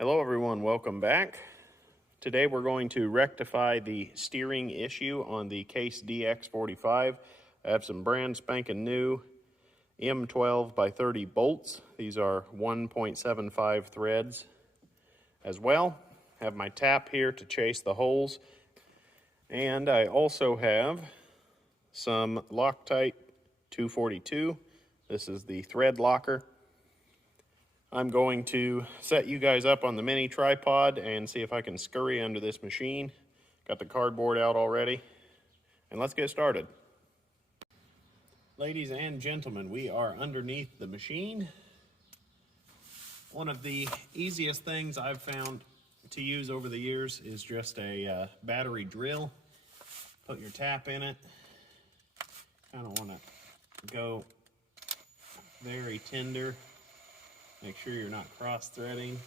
Hello everyone, welcome back. Today we're going to rectify the steering issue on the Case DX45. I have some brand spanking new M12 by 30 bolts. These are 1.75 threads as well. Have my tap here to chase the holes. And I also have some Loctite 242. This is the thread locker. I'm going to set you guys up on the mini tripod and see if I can scurry under this machine. Got the cardboard out already, and let's get started. Ladies and gentlemen, we are underneath the machine. One of the easiest things I've found to use over the years is just a battery drill. Put your tap in it. Kind of want to go very tender. Make sure you're not cross-threading.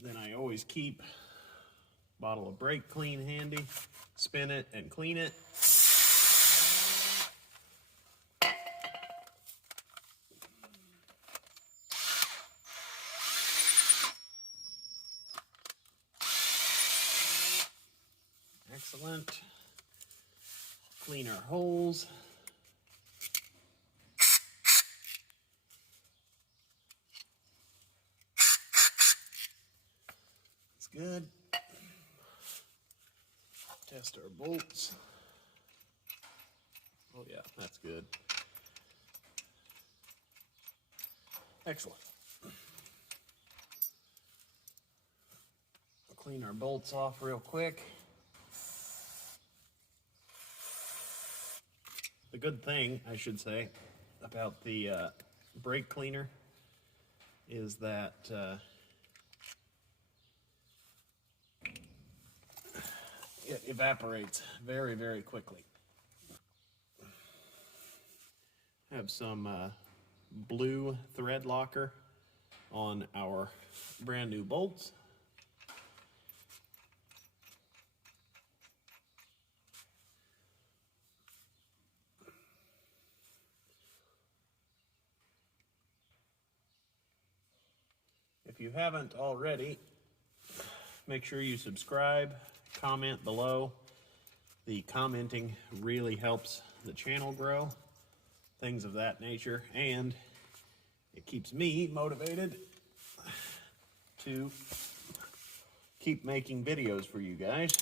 Then I always keep a bottle of brake clean handy. Spin it and clean it. Excellent. Clean our holes. That's good. Test our bolts. Oh yeah, that's good. Excellent. Clean our bolts off real quick. The good thing, I should say, about the brake cleaner is that it evaporates very, very quickly. I have some blue thread locker on our brand new bolts. If you haven't already, make sure you subscribe, comment below. The commenting really helps the channel grow, things of that nature, and it keeps me motivated to keep making videos for you guys.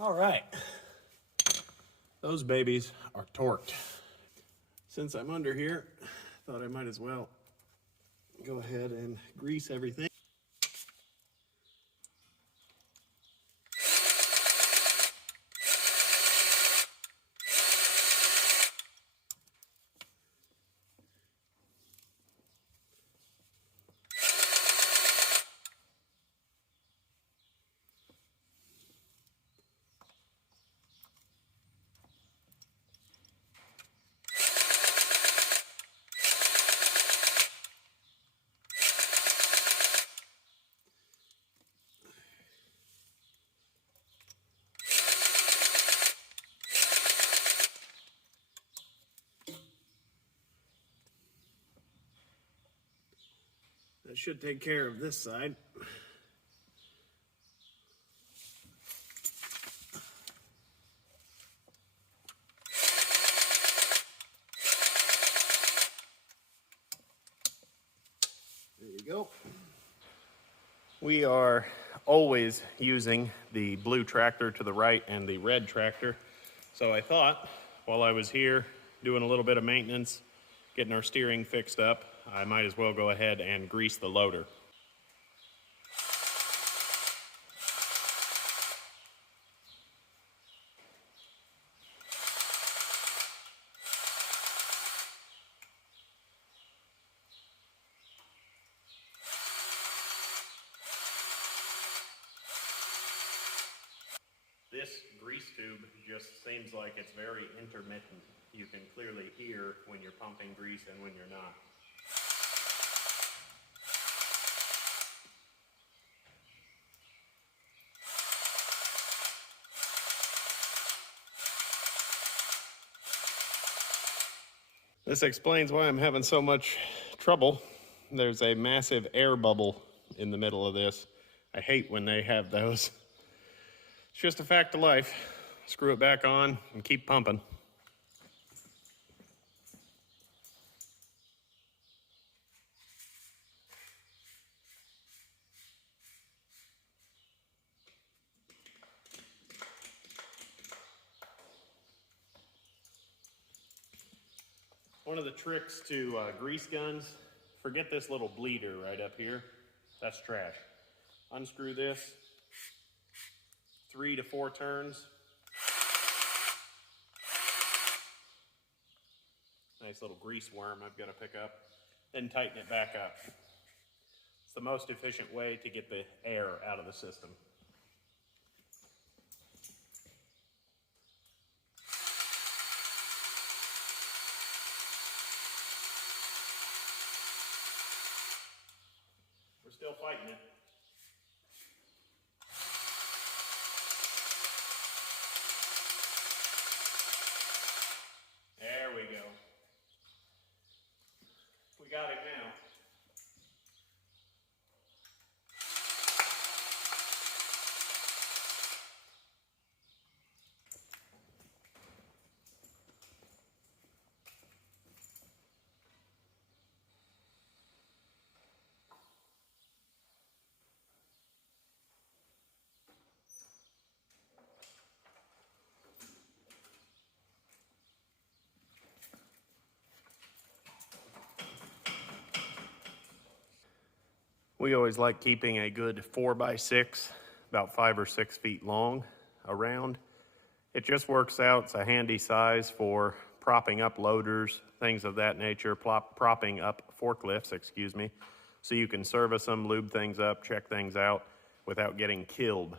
All right, those babies are torqued. Since I'm under here, I thought I might as well go ahead and grease everything. That should take care of this side. There we go. We are always using the blue tractor to the right and the red tractor. So I thought while I was here doing a little bit of maintenance, getting our steering fixed up, I might as well go ahead and grease the loader. this grease tube just seems like it's very intermittent. You can clearly hear when you're pumping grease and when you're not. This explains why I'm having so much trouble. There's a massive air bubble in the middle of this. I hate when they have those. It's just a fact of life. Screw it back on and keep pumping. One of the tricks to grease guns, forget this little bleeder right up here. That's trash. Unscrew this, 3 to 4 turns. Nice little grease worm I've got to pick up. Then tighten it back up. It's the most efficient way to get the air out of the system. We're still fighting it. There we go. We got it now. We always like keeping a good 4x6, about 5 or 6 feet long, around. It just works out. It's a handy size for propping up loaders, things of that nature, propping up forklifts, excuse me, so you can service them, lube things up, check things out without getting killed.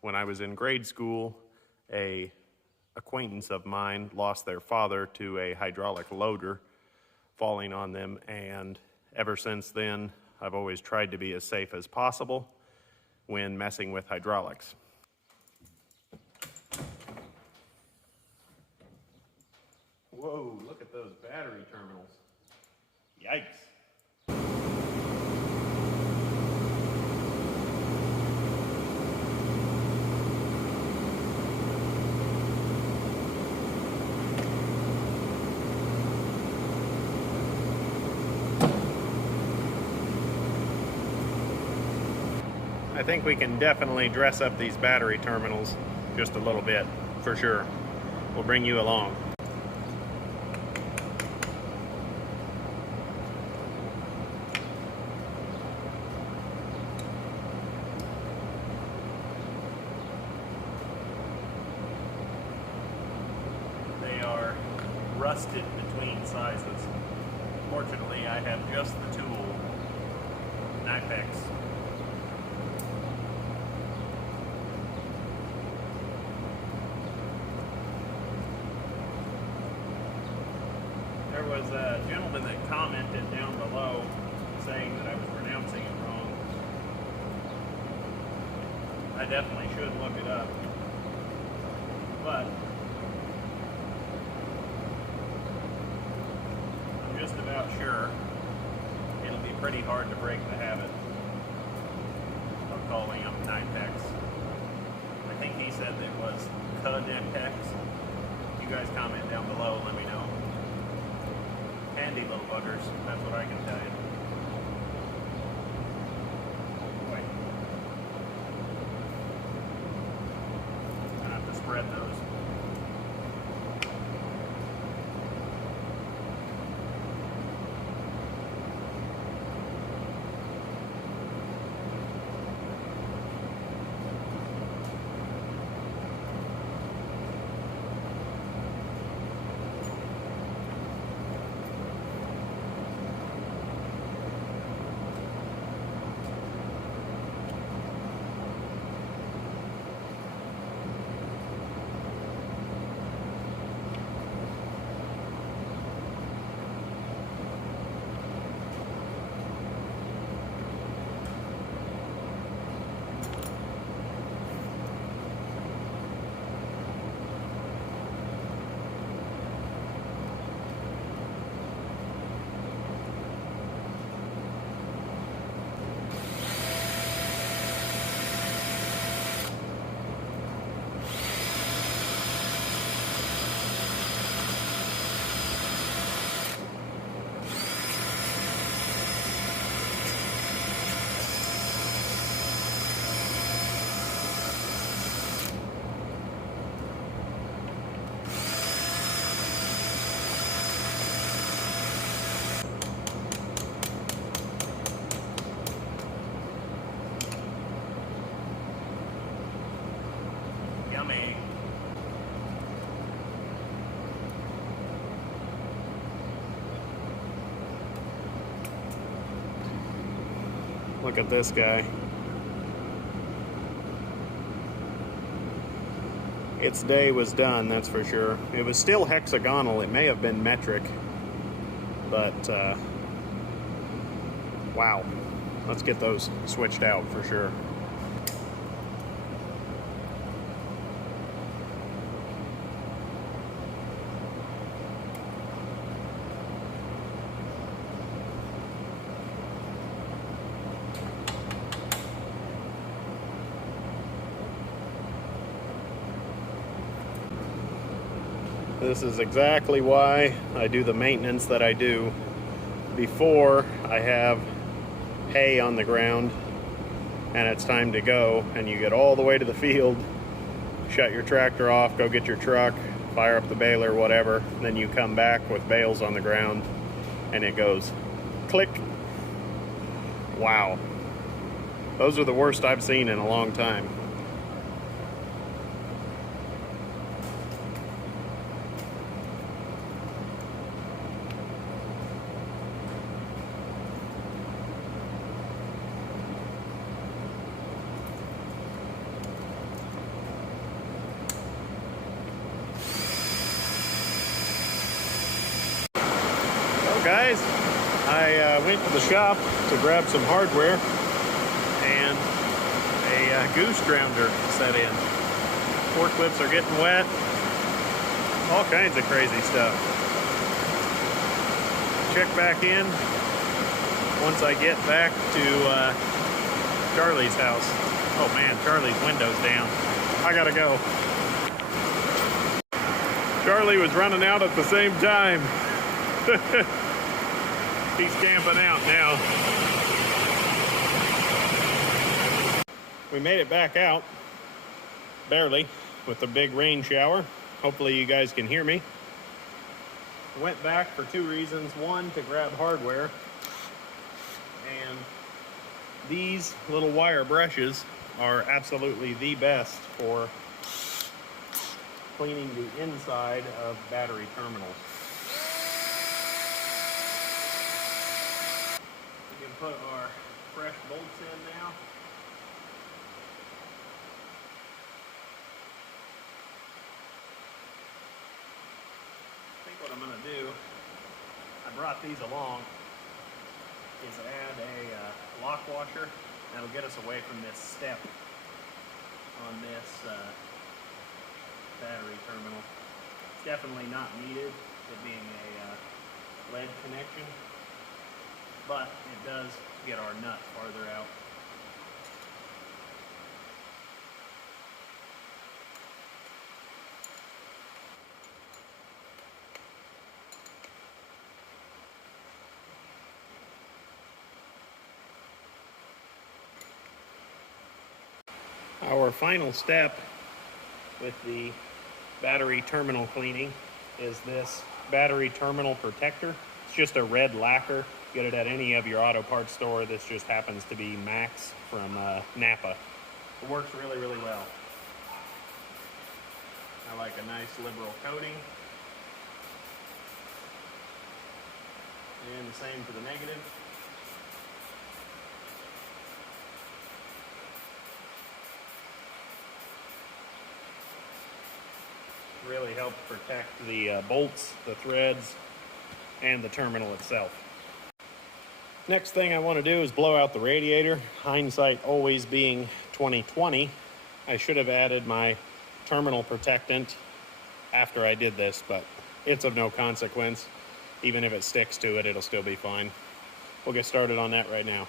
When I was in grade school, an acquaintance of mine lost their father to a hydraulic loader falling on them, and ever since then, I've always tried to be as safe as possible when messing with hydraulics. Whoa, look at those battery terminals. Yikes. I think we can definitely dress up these battery terminals just a little bit, for sure. We'll bring you along. They are rusted between sizes. Fortunately, I have just the tool, Knipex. There was a gentleman that commented down below saying that I was pronouncing it wrong. I definitely should look it up. But I'm just about sure it'll be pretty hard to break the habit of calling them Knipex. I think he said it was Knipex. You guys comment down below, let me know. Handy little buggers, that's what I can tell you. Oh boy. I have to spread those. Look at this guy. Its day was done, that's for sure. It was still hexagonal. It may have been metric, but wow. Let's get those switched out for sure. This is exactly why I do the maintenance that I do before I have hay on the ground and it's time to go, and you get all the way to the field, shut your tractor off, go get your truck, fire up the baler, whatever, then you come back with bales on the ground and it goes click. Wow. Those are the worst I've seen in a long time. Guys, I went to the shop to grab some hardware, and a goose grounder set in. Forklifts are getting wet, all kinds of crazy stuff. Check back in once I get back to Charlie's house. Oh man, Charlie's window's down. I gotta go. Charlie was running out at the same time. He's camping out now. We made it back out, barely, with the big rain shower. Hopefully you guys can hear me. Went back for two reasons. One, to grab hardware. And these little wire brushes are absolutely the best for cleaning the inside of battery terminals. Put our fresh bolts in now. I think what I'm going to do, I brought these along, is add a lock washer. That'll get us away from this step on this battery terminal. It's definitely not needed, it being a lead connection, but it does get our nut farther out. Our final step with the battery terminal cleaning is this battery terminal protector. It's just a red lacquer. Get it at any of your auto parts store. This just happens to be Max from Napa. It works really, really well. I like a nice liberal coating. And the same for the negative. Really helps protect the bolts, the threads, and the terminal itself. Next thing I want to do is blow out the radiator. Hindsight always being 2020. I should have added my terminal protectant after I did this, but it's of no consequence. Even if it sticks to it, it'll still be fine. We'll get started on that right now.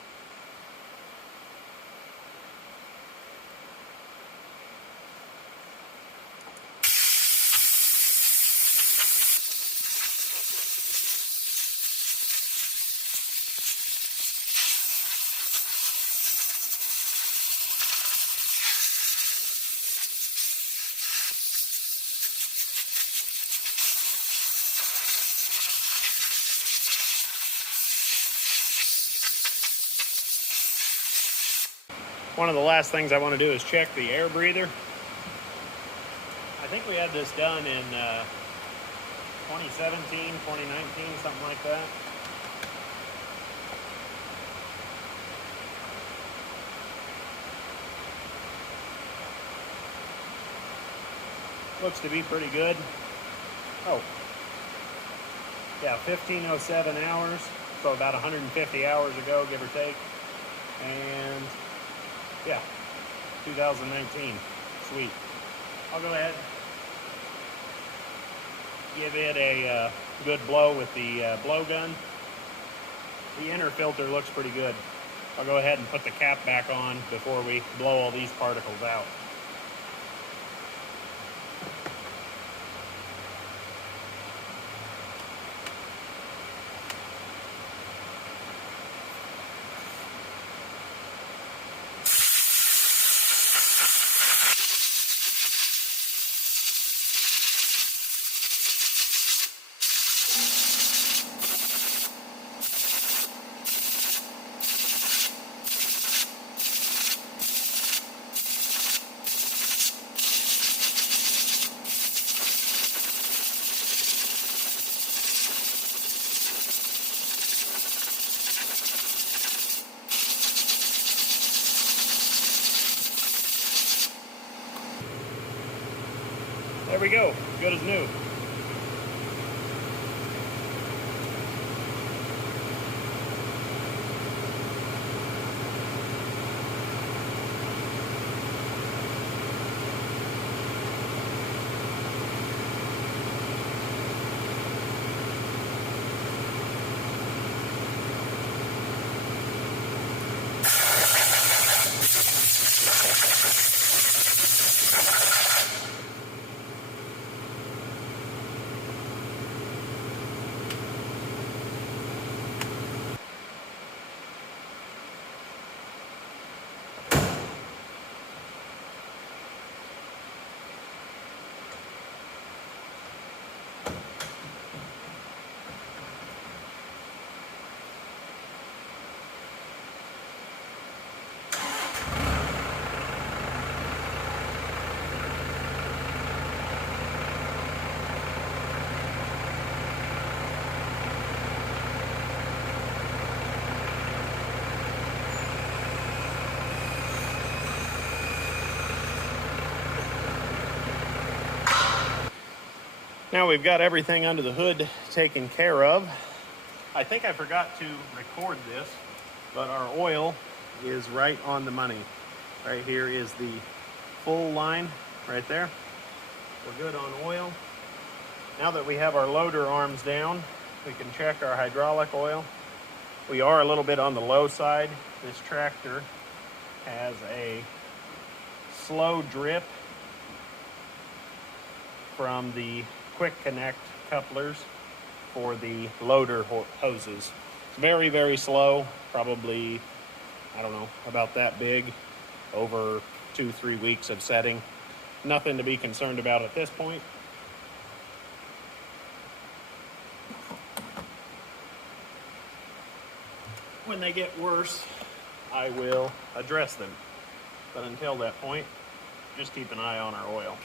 One of the last things I want to do is check the air breather. I think we had this done in 2017, 2019, something like that. Looks to be pretty good. Oh, yeah, 1507 hours, so about 150 hours ago, give or take. And yeah, 2019. Sweet. I'll go ahead, give it a good blow with the blow gun. The inner filter looks pretty good. I'll go ahead and put the cap back on before we blow all these particles out. There we go, good as new. Now we've got everything under the hood taken care of. I think I forgot to record this, but our oil is right on the money. Right here is the full line right there. We're good on oil. Now that we have our loader arms down, we can check our hydraulic oil. We are a little bit on the low side. This tractor has a slow drip from the quick connect couplers for the loader hoses. Very, very slow, probably, I don't know, about that big, over 2-3 weeks of setting. Nothing to be concerned about at this point. When they get worse, I will address them. But until that point, just keep an eye on our oil.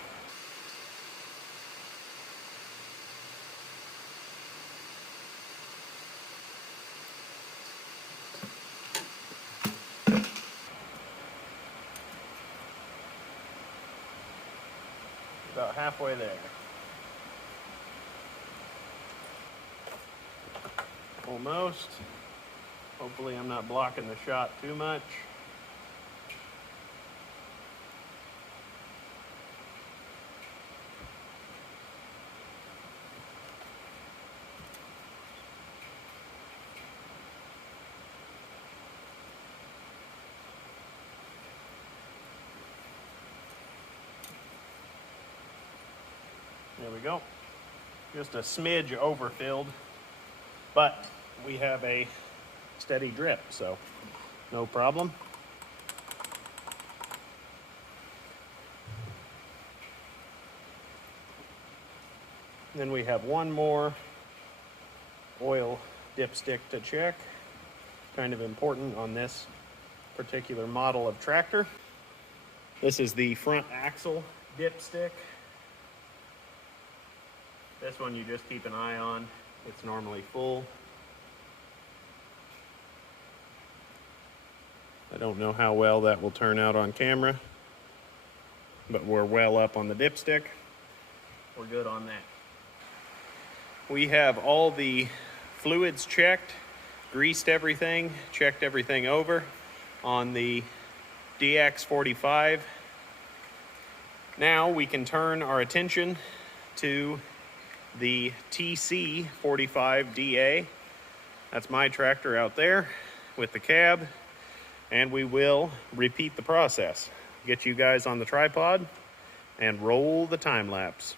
About halfway there. Almost. Hopefully I'm not blocking the shot too much. There we go. Just a smidge overfilled, but we have a steady drip, so no problem. Then we have one more oil dipstick to check. Kind of important on this particular model of tractor. This is the front axle dipstick. This one you just keep an eye on. It's normally full. I don't know how well that will turn out on camera, but we're well up on the dipstick. we're good on that. We have all the fluids checked, greased everything, checked everything over on the DX45. Now we can turn our attention to the TC45DA. That's my tractor out there with the cab, and we will repeat the process. Get you guys on the tripod and roll the time lapse.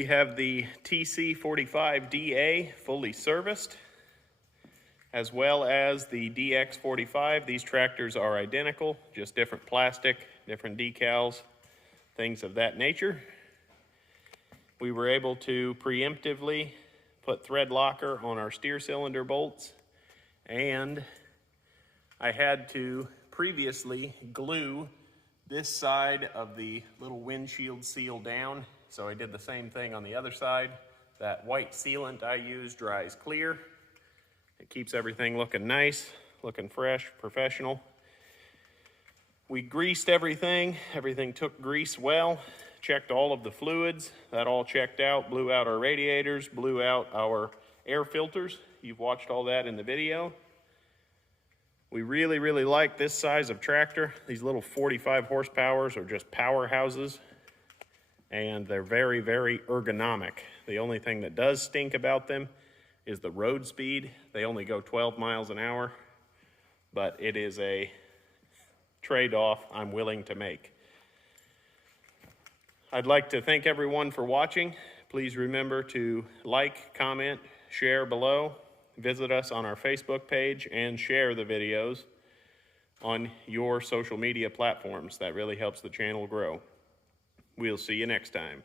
We have the TC45DA fully serviced, as well as the DX45. These tractors are identical, just different plastic, different decals, things of that nature. We were able to preemptively put thread locker on our steer cylinder bolts, and I had to previously glue this side of the little windshield seal down, so I did the same thing on the other side. That white sealant I use dries clear. It keeps everything looking nice, looking fresh, professional. We greased everything. Everything took grease well. Checked all of the fluids. That all checked out. Blew out our radiators, blew out our air filters. You've watched all that in the video. We really, really like this size of tractor. These little 45 horsepowers are just powerhouses, and they're very, very ergonomic. The only thing that does stink about them is the road speed. They only go 12 miles an hour, but it is a trade-off I'm willing to make. I'd like to thank everyone for watching. Please remember to like, comment, share below. Visit us on our Facebook page and share the videos on your social media platforms. That really helps the channel grow. We'll see you next time.